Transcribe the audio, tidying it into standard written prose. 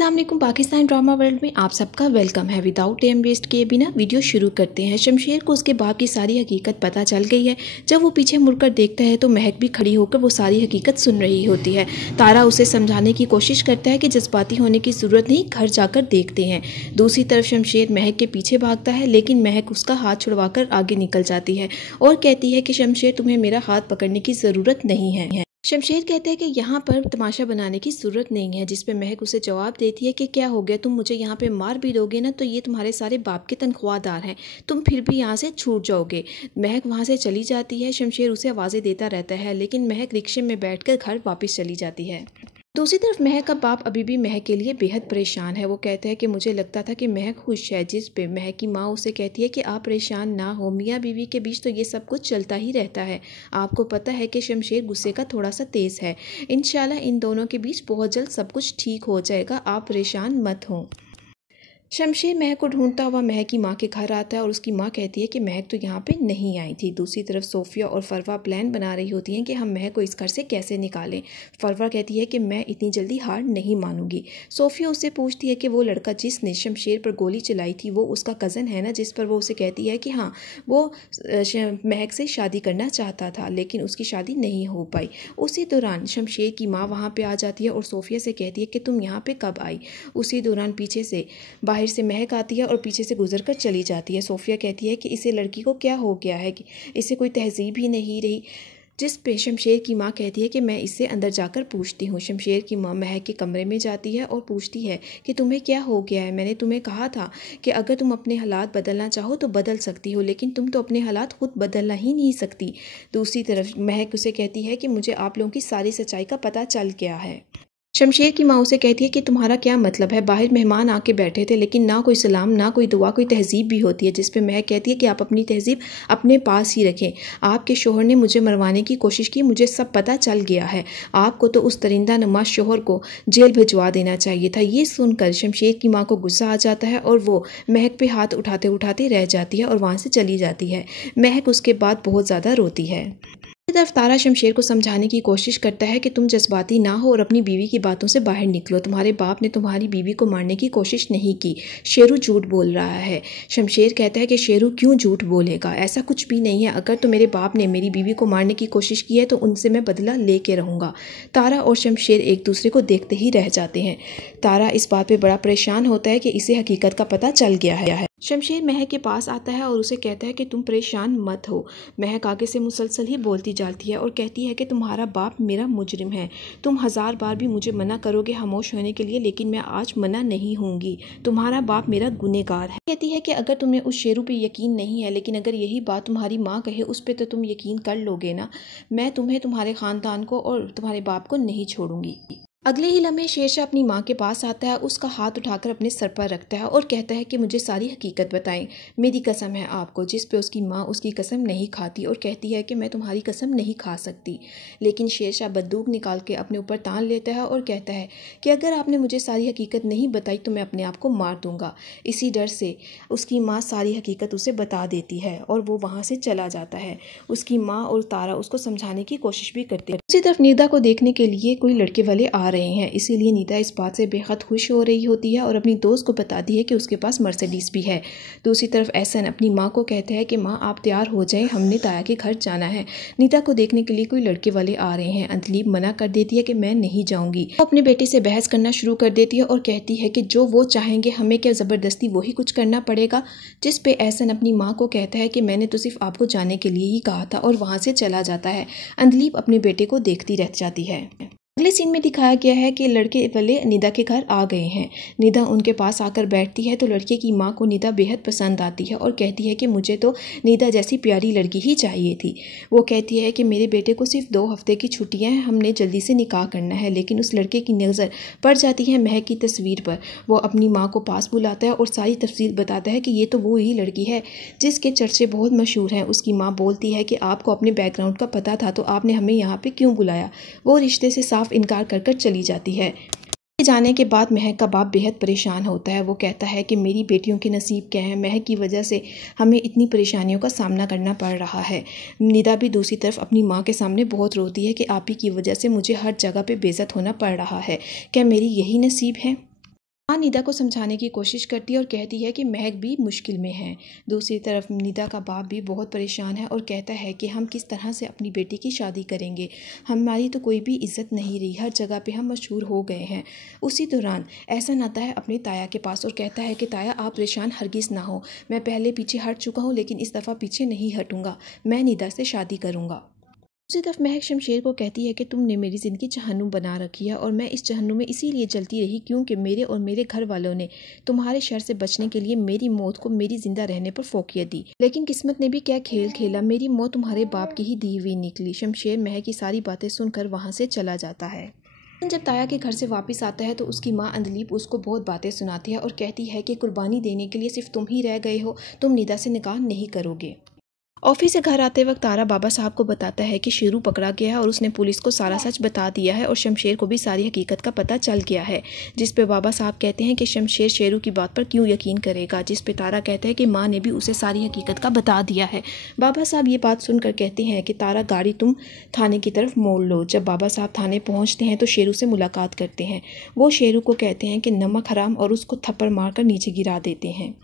अस्सलाम वालेकुम। Pakistan drama world में आप सबका वेलकम है। विदाउट टाइम वेस्ट किए बिना वीडियो शुरू करते हैं। शमशेर को उसके बाप की सारी हकीकत पता चल गई है। जब वो पीछे मुड़कर देखता है तो महक भी खड़ी होकर वो सारी हकीकत सुन रही होती है। तारा उसे समझाने की कोशिश करता है कि जज्बाती होने की ज़रूरत नहीं, घर जाकर देखते हैं। दूसरी तरफ शमशेर महक के पीछे भागता है, लेकिन महक उसका हाथ छुड़वाकर आगे निकल जाती है और कहती है कि शमशेर, तुम्हें मेरा हाथ पकड़ने की ज़रूरत नहीं है। शमशेर कहते हैं कि यहाँ पर तमाशा बनाने की ज़रूरत नहीं है, जिस पे महक उसे जवाब देती है कि क्या हो गया, तुम मुझे यहाँ पे मार भी दोगे ना तो ये तुम्हारे सारे बाप के तनख्वाहदार हैं, तुम फिर भी यहाँ से छूट जाओगे। महक वहाँ से चली जाती है। शमशेर उसे आवाज़ें देता रहता है, लेकिन महक रिक्शे में बैठकर घर वापस चली जाती है। दूसरी तरफ महक का बाप अभी भी महक के लिए बेहद परेशान है। वो कहता है कि मुझे लगता था कि महक खुश है, जिस पे महक की माँ उसे कहती है कि आप परेशान ना हो, मियाँ बीवी के बीच तो ये सब कुछ चलता ही रहता है। आपको पता है कि शमशेर गुस्से का थोड़ा सा तेज़ है। इंशाल्लाह इन दोनों के बीच बहुत जल्द सब कुछ ठीक हो जाएगा, आप परेशान मत हों। शमशेर महक को ढूंढता हुआ महक की माँ के घर आता है और उसकी माँ कहती है कि महक तो यहाँ पे नहीं आई थी। दूसरी तरफ सोफिया और फरवा प्लान बना रही होती हैं कि हम महक को इस घर से कैसे निकालें। फरवा कहती है कि मैं इतनी जल्दी हार नहीं मानूंगी। सोफिया उससे पूछती है कि वो लड़का जिसने शमशेर पर गोली चलाई थी वो उसका कज़न है ना, जिस पर वो उसे कहती है कि हाँ, वो महक से शादी करना चाहता था लेकिन उसकी शादी नहीं हो पाई। उसी दौरान शमशेर की माँ वहाँ पर आ जाती है और सोफिया से कहती है कि तुम यहाँ पर कब आई। उसी दौरान पीछे से बाहर से महक आती है और पीछे से गुजरकर चली जाती है। सोफिया कहती है कि इसे लड़की को क्या हो गया है कि इसे कोई तहजीब ही नहीं रही, जिस पे शमशेर की माँ कहती है कि मैं इससे अंदर जाकर पूछती हूँ। शमशेर की माँ महक के कमरे में जाती है और पूछती है कि तुम्हें क्या हो गया है। मैंने तुम्हें कहा था कि अगर तुम अपने हालात बदलना चाहो तो बदल सकती हो, लेकिन तुम तो अपने हालात खुद बदलना ही नहीं सकती। दूसरी तरफ महक उसे कहती है कि मुझे आप लोगों की सारी सच्चाई का पता चल गया है। शमशेर की माँ उसे कहती है कि तुम्हारा क्या मतलब है, बाहर मेहमान आके बैठे थे लेकिन ना कोई सलाम ना कोई दुआ, कोई तहजीब भी होती है। जिस पे महक कहती है कि आप अपनी तहजीब अपने पास ही रखें। आपके शोहर ने मुझे मरवाने की कोशिश की, मुझे सब पता चल गया है। आपको तो उस दरिंदा नुमा शोहर को जेल भिजवा देना चाहिए था। ये सुनकर शमशेर की माँ को गुस्सा आ जाता है और वो महक पे हाथ उठाते उठाते रह जाती है और वहाँ से चली जाती है। महक उसके बाद बहुत ज़्यादा रोती है। तरफ तारा शमशेर को समझाने की कोशिश करता है कि तुम जज्बाती ना हो और अपनी बीवी की बातों से बाहर निकलो। तुम्हारे बाप ने तुम्हारी बीवी को मारने की कोशिश नहीं की, शेरू झूठ बोल रहा है। शमशेर कहता है कि शेरू क्यों झूठ बोलेगा, ऐसा कुछ भी नहीं है। अगर तो मेरे बाप ने मेरी बीवी को मारने की कोशिश की है तो उनसे मैं बदला लेके रहूँगा। तारा और शमशेर एक दूसरे को देखते ही रह जाते हैं। तारा इस बात पर बड़ा परेशान होता है कि इसे हकीकत का पता चल गया है। शमशेर महक के पास आता है और उसे कहता है कि तुम परेशान मत हो। महक आगे से मुसलसल ही बोलती जाती है और कहती है कि तुम्हारा बाप मेरा मुजरिम है। तुम 1000 बार भी मुझे मना करोगे खामोश होने के लिए, लेकिन मैं आज मना नहीं होंगी। तुम्हारा बाप मेरा गुनहगार है। कहती है कि अगर तुम्हें उस शेरू पे यकीन नहीं है, लेकिन अगर यही बात तुम्हारी माँ कहे उस पर तो तुम यकीन कर लोगे ना। मैं तुम्हें, तुम्हारे ख़ानदान को और तुम्हारे बाप को नहीं छोड़ूंगी। अगले ही लम्हे शेरशाह अपनी माँ के पास आता है, उसका हाथ उठाकर अपने सर पर रखता है और कहता है कि मुझे सारी हकीकत बताएं, मेरी कसम है आपको। जिस पे उसकी माँ उसकी कसम नहीं खाती और कहती है कि मैं तुम्हारी कसम नहीं खा सकती। लेकिन शेरशाह बंदूक निकाल के अपने ऊपर तान लेता है और कहता है कि अगर आपने मुझे सारी हकीकत नहीं बताई तो मैं अपने आप को मार दूंगा। इसी डर से उसकी माँ सारी हकीकत उसे बता देती है और वो वहाँ से चला जाता है। उसकी माँ और तारा उसको समझाने की कोशिश भी करते हैं। दूसरी तरफ निदा को देखने के लिए कोई लड़के वाले आ रहे हैं, इसीलिए नीदा इस बात से बेहद खुश हो रही होती है और अपनी दोस्त को बताती है कि उसके पास मर्सिडीज भी है। दूसरी तरफ एहसन अपनी माँ को कहते हैं कि माँ आप तैयार हो जाएं, हमने ताया के घर जाना है। नीदा को देखने के लिए कोई लड़के वाले आ रहे हैं। अंतलीब मना कर देती है कि मैं नहीं जाऊंगी। वो अपने बेटे से बहस करना शुरू कर देती है और कहती है कि जो वो चाहेंगे हमें क्या ज़बरदस्ती वही कुछ करना पड़ेगा। जिस पे एहसन अपनी माँ को कहता है कि मैंने तो सिर्फ आपको जाने के लिए ही कहा था और वहाँ से चला जाता है। अंतलीब अपने बेटे को देखती रह जाती है। अगले सीन में दिखाया गया है कि लड़के वाले निदा के घर आ गए हैं। निदा उनके पास आकर बैठती है तो लड़के की माँ को निदा बेहद पसंद आती है और कहती है कि मुझे तो निदा जैसी प्यारी लड़की ही चाहिए थी। वो कहती है कि मेरे बेटे को सिर्फ 2 हफ्ते की छुट्टियां हैं, हमने जल्दी से निकाह करना है। लेकिन उस लड़के की नज़र पड़ जाती है महक की तस्वीर पर। वो अपनी माँ को पास बुलाता है और सारी तफसील बताता है कि ये तो वो ही लड़की है जिसके चर्चे बहुत मशहूर हैं। उसकी माँ बोलती है कि आपको अपने बैकग्राउंड का पता था तो आपने हमें यहाँ पर क्यों बुलाया। वो रिश्ते से साफ इनकार कर चली जाती है। जाने के बाद महक का बाप बेहद परेशान होता है। वो कहता है कि मेरी बेटियों के नसीब क्या है, महक की वजह से हमें इतनी परेशानियों का सामना करना पड़ रहा है। निदा भी दूसरी तरफ अपनी माँ के सामने बहुत रोती है कि आप ही की वजह से मुझे हर जगह पे बेइज्जत होना पड़ रहा है। क्या मेरी यही नसीब है। माँ निदा को समझाने की कोशिश करती है और कहती है कि महक भी मुश्किल में है। दूसरी तरफ निदा का बाप भी बहुत परेशान है और कहता है कि हम किस तरह से अपनी बेटी की शादी करेंगे, हमारी तो कोई भी इज्जत नहीं रही, हर जगह पे हम मशहूर हो गए हैं। उसी दौरान एहसान आता है अपनी ताया के पास और कहता है कि ताया आप परेशान हरगिज़ ना हो, मैं पहले पीछे हट चुका हूँ लेकिन इस दफ़ा पीछे नहीं हटूँगा, मैं निदा से शादी करूँगा। दूसरी तरफ महक शमशेर को कहती है कि तुमने मेरी ज़िंदगी जहन्नुम बना रखी है और मैं इस जहन्नुम में इसीलिए जलती रही क्योंकि मेरे और मेरे घर वालों ने तुम्हारे शर से बचने के लिए मेरी मौत को मेरी जिंदा रहने पर फोकियत दी, लेकिन किस्मत ने भी क्या खेल खेला, मेरी मौत तुम्हारे बाप की ही दी हुई निकली। शमशेर महक की सारी बातें सुनकर वहाँ से चला जाता है। जब ताया के घर से वापस आता है तो उसकी माँ अंदलीप उसको बहुत बातें सुनाती है और कहती है कि कुर्बानी देने के लिए सिर्फ तुम ही रह गए हो, तुम निदा से निकाह नहीं करोगे। ऑफिस से घर आते वक्त तारा बाबा साहब को बताता है कि शेरू पकड़ा गया है और उसने पुलिस को सारा सच बता दिया है और शमशेर को भी सारी हकीकत का पता चल गया है, जिस पे बाबा साहब कहते हैं कि शमशेर शेरू की बात पर क्यों यकीन करेगा, जिस पे तारा कहता है कि माँ ने भी उसे सारी हकीकत का बता दिया है। बाबा साहब ये बात सुनकर कहते हैं कि तारा गाड़ी तुम थाने की तरफ मोड़ लो। जब बाबा साहब थाने पहुँचते हैं तो शेरू से मुलाकात करते हैं। वो शेरू को कहते हैं कि नमक हराम और उसको थप्पड़ मार कर नीचे गिरा देते हैं।